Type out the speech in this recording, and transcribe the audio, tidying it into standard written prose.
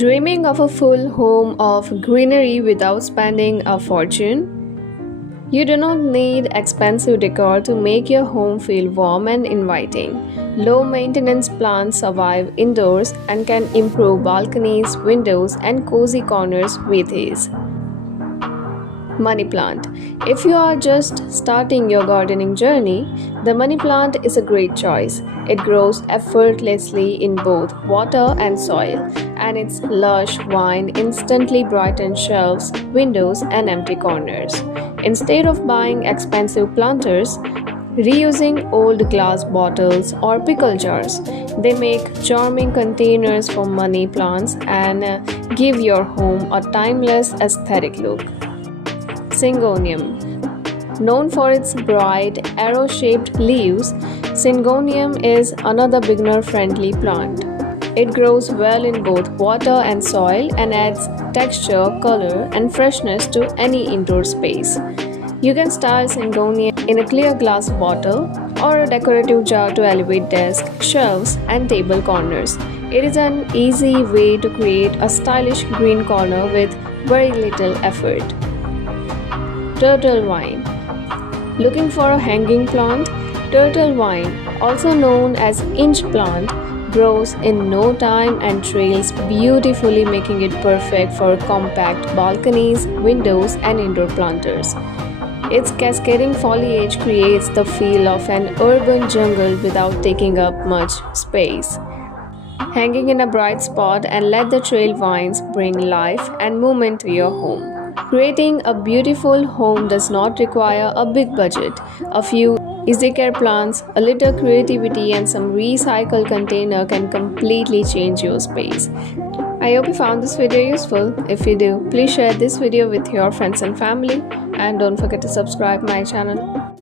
Dreaming of a full home of greenery without spending a fortune? You do not need expensive decor to make your home feel warm and inviting. Low maintenance plants survive indoors and can improve balconies, windows, and cozy corners with ease. Money plant. If you are just starting your gardening journey, the money plant is a great choice. It grows effortlessly in both water and soil, and its lush vine instantly brightens shelves, windows, and empty corners. Instead of buying expensive planters, reusing old glass bottles or pickle jars, they make charming containers for money plants and give your home a timeless aesthetic look. Syngonium. Known for its bright, arrow-shaped leaves, Syngonium is another beginner-friendly plant. It grows well in both water and soil and adds texture, color, and freshness to any indoor space. You can style Syngonium in a clear glass bottle or a decorative jar to elevate desks, shelves, and table corners. It is an easy way to create a stylish green corner with very little effort. Turtle vine. Looking for a hanging plant? Turtle vine, also known as inch plant, grows in no time and trails beautifully, making it perfect for compact balconies, windows, and indoor planters. Its cascading foliage creates the feel of an urban jungle without taking up much space. Hanging in a bright spot and let the trail vines bring life and movement to your home. Creating a beautiful home does not require a big budget. A few easy care plants, a little creativity, and some recycled container can completely change your space. I hope you found this video useful. If you do, please share this video with your friends and family, and don't forget to subscribe my channel.